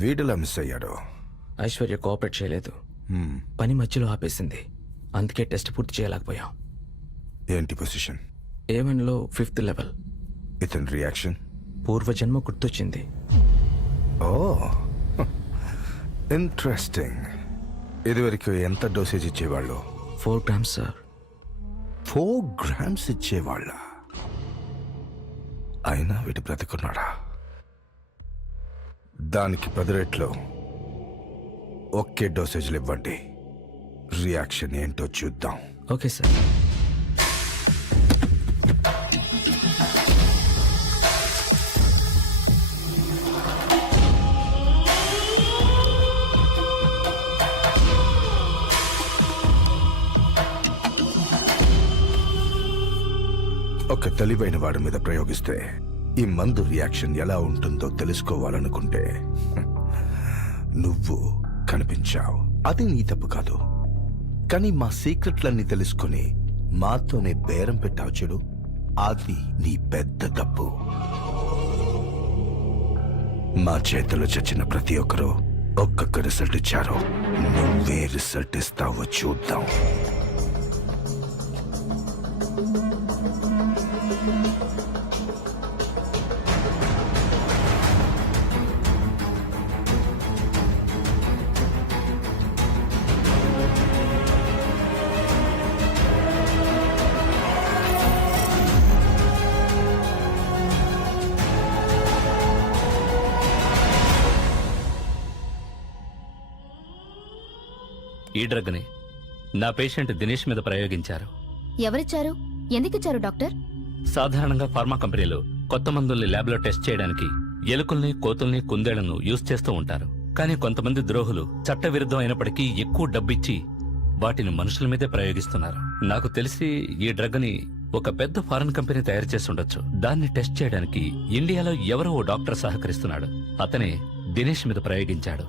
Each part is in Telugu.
వీడిలా మిస్ అయ్యాడు. ఐశ్వర్య కోఆపరేట్ చేయలేదు. పని మధ్యలో ఆపేసింది. అందుకే టెస్ట్ పూర్తి చేయలేకపోయాం. ఏంటి పొజిషన్? A1లో 5th level. ఇతని రియాక్షన్? పూర్వజన్మ గుర్తొచ్చింది. ఓ ఇంట్రెస్టింగ్. ఇదివరకు ఎంత డోసేజ్ ఇచ్చేవాళ్ళు? 4 grams సార్. 4 grams ఇచ్చేవాళ్ళ? అయినా వీటి బ్రతుకున్నాడా? దానికి 10 రెట్లు ఒకే డోసేజ్లు ఇవ్వండి. రియాక్షన్ ఏంటో చూద్దాం. Okay sir. ఒక తెలివైన వాడి మీద ప్రయోగిస్తే ఈ మందు రియాక్షన్ ఎలా ఉంటుందో తెలుసుకోవాలనుకుంటే నువ్వు కనిపించావు. అది నీ తప్పు కాదు. కానీ మా సీక్రెట్లన్నీ తెలుసుకుని మాతోనే బేరం పెట్టావు చూడు, అది నీ పెద్ద తప్పు. మా చేతిలో చచ్చిన ప్రతి ఒక్కరూ ఒక్కొక్క రిజల్ట్ ఇచ్చారు. నువ్వే రిజల్ట్ ఇస్తావో చూద్దాం. ఈ డ్రగ్ని నా పేషెంట్ దినేష్ మీద ప్రయోగించారు. ఎవరిచ్చారు? ఎందుకిచ్చారు డాక్టర్? సాధారణంగా ఫార్మా కంపెనీలు కొత్త మందుల్ని ల్యాబ్లో టెస్ట్ చేయడానికి ఎలుకల్ని, కోతుల్ని, కుందేళ్లను యూజ్ చేస్తూ ఉంటారు. కానీ కొంతమంది ద్రోహులు చట్టవిరుద్ధం అయినప్పటికీ ఎక్కువ డబ్బిచ్చి వాటిని మనుషుల మీదే ప్రయోగిస్తున్నారు. నాకు తెలిసి ఈ డ్రగ్ని ఒక పెద్ద ఫారెన్ కంపెనీ తయారు చేసి ఉండొచ్చు. దాన్ని టెస్ట్ చేయడానికి ఇండియాలో ఎవరో ఓ డాక్టర్ సహకరిస్తున్నాడు. అతనే దినేష్ మీద ప్రయోగించాడు.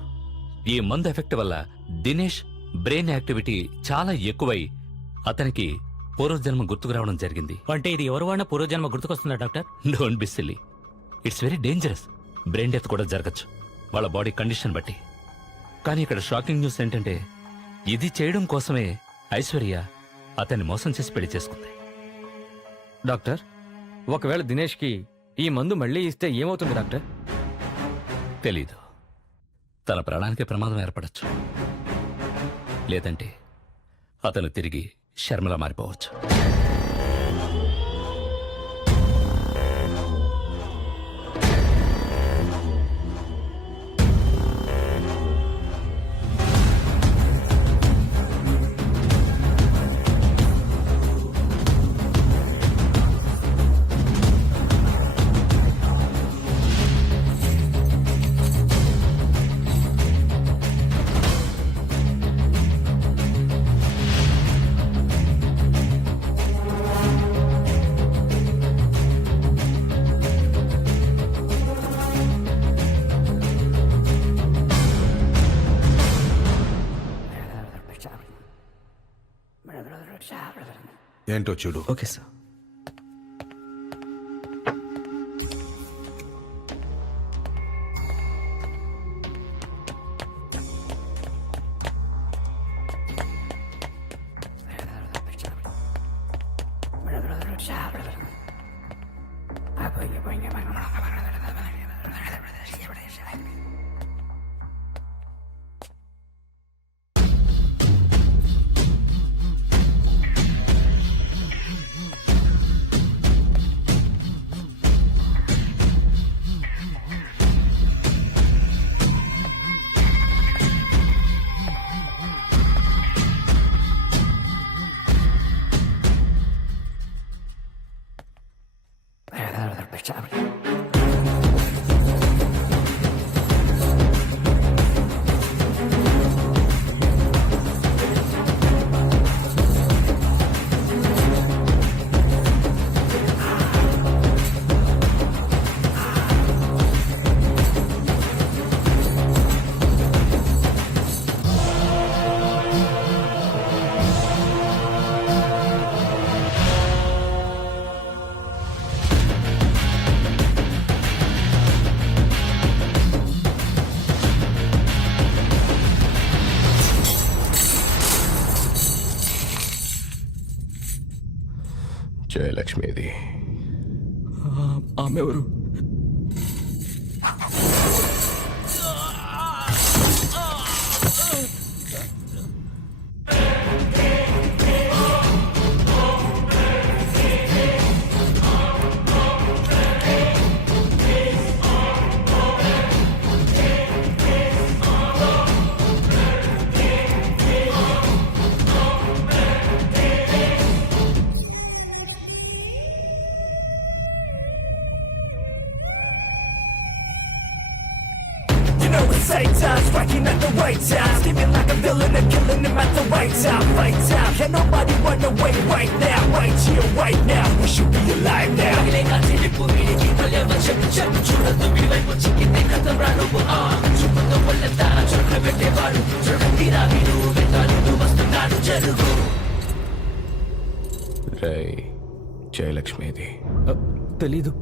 ఈ మందు ఎఫెక్ట్ వల్ల దినేష్ బ్రెయిన్ యాక్టివిటీ చాలా ఎక్కువై అతనికి పూర్వజన్మ గుర్తుకు రావడం జరిగింది. అంటే ఇది ఎవరు వాడినా పూర్వజన్మ గుర్తుకొస్తుందా doctor? Don't be silly. It's very dangerous. Brain death కూడా జరగచ్చు వాళ్ళ బాడీ కండిషన్ బట్టి. కానీ ఇక్కడ షాకింగ్ న్యూస్ ఏంటంటే ఇది చేయడం కోసమే ఐశ్వర్య అతన్ని మోసం చేసి పెళ్లి చేసుకుంది. డాక్టర్, ఒకవేళ దినేష్కి ఈ మందు మళ్ళీ ఇస్తే ఏమవుతుంది డాక్టర్? తెలీదు. తన ప్రాణానికి ప్రమాదం ఏర్పడచ్చు. లేదంటే అతను తిరిగి శర్మలా మారిపోవచ్చు. ఏంటో చూడు. Okay sir. జయలక్ష్మిది. ఆమె ఎవరు? You know it's eight times, striking at the right time. Steaming like a villain and killing him at the right time. Fight time, can nobody run away right now? Right here, right now, we should be alive now. రై జయలక్ష్మిది. తెలీదు.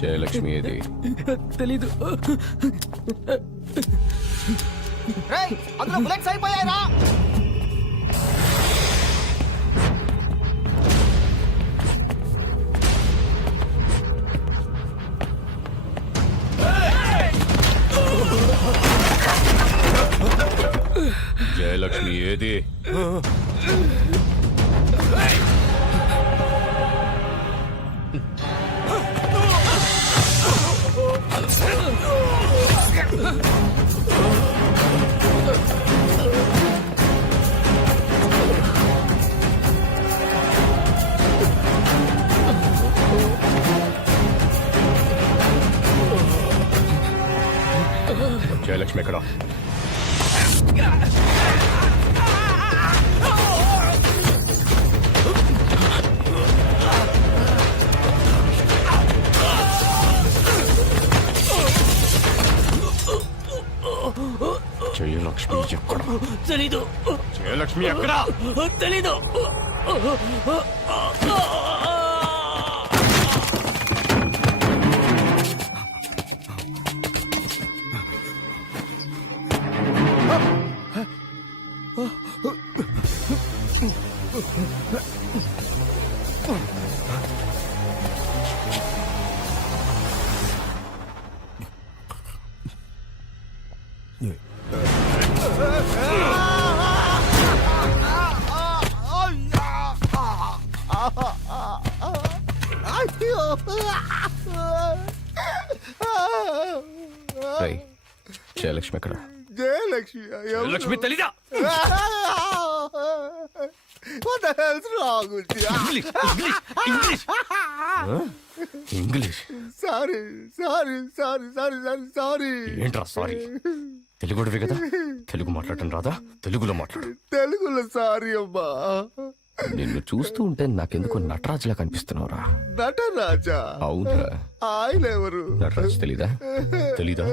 జయలక్ష్మి ఏది? తెలీదు. అందులో బుల్లెట్స్ అయిపోయాయిరా. జయలక్ష్మి ఏది? జయలక్ష్మి ఎక్కడ? జయలక్ష్మి ఎక్కడ? తెలీదు. జయలక్ష్మి ఎక్కడ? తెలీదు. రై జయలక్ష్మి ఎక్కడ? జయలక్ష్మి జయలక్ష్మి తెలీదా? What the hell's wrong with you? English. Sorry. ఏంట్రా సారీ? తెలుగుడివి కదా, తెలుగు మాట్లాడటం రాదా? తెలుగులో మాట్లాడు. తెలుగులో సారీ అమ్మా. నిన్ను చూస్తూ ఉంటే నాకెందుకో నటరాజులా కనిపిస్తున్నావురా. నటరాజా? అవునరా. ఆయన ఎవరు? నటరాజు తెలీదా? తెలీదా?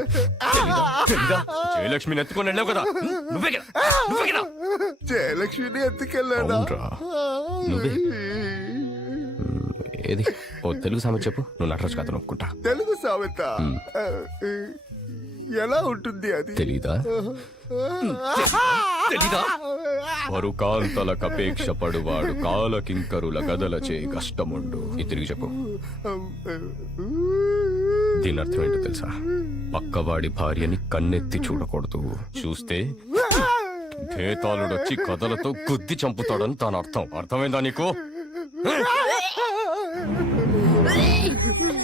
జయలక్ష్మిని ఎత్తుకొని వెళ్ళావు కదా, నువ్వే కదా? జయలక్ష్మిని ఎత్తుకెళ్ళాడా? అవునరా, నువ్వే. ఏది ఓ తెలుగు సామెత చెప్పు, నువ్వు నటరాజు కాదు ఒప్పుకుంటా. తెలుగు సామెత? ఎలా ఉంటుంది అది తెలీదా వరుకాంతల కపేక్ష పడువాడు కాలకింకరుల గదలచే కష్టముండు ఇది తిరిగి చెప్పు దీని అర్థం ఏంటో తెలుసా పక్కవాడి భార్యని కన్నెత్తి చూడకూడదు చూస్తే భేతాళుడొచ్చి కథలతో గుద్ది చంపుతాడని దాని అర్థం అర్థమైందా నీకు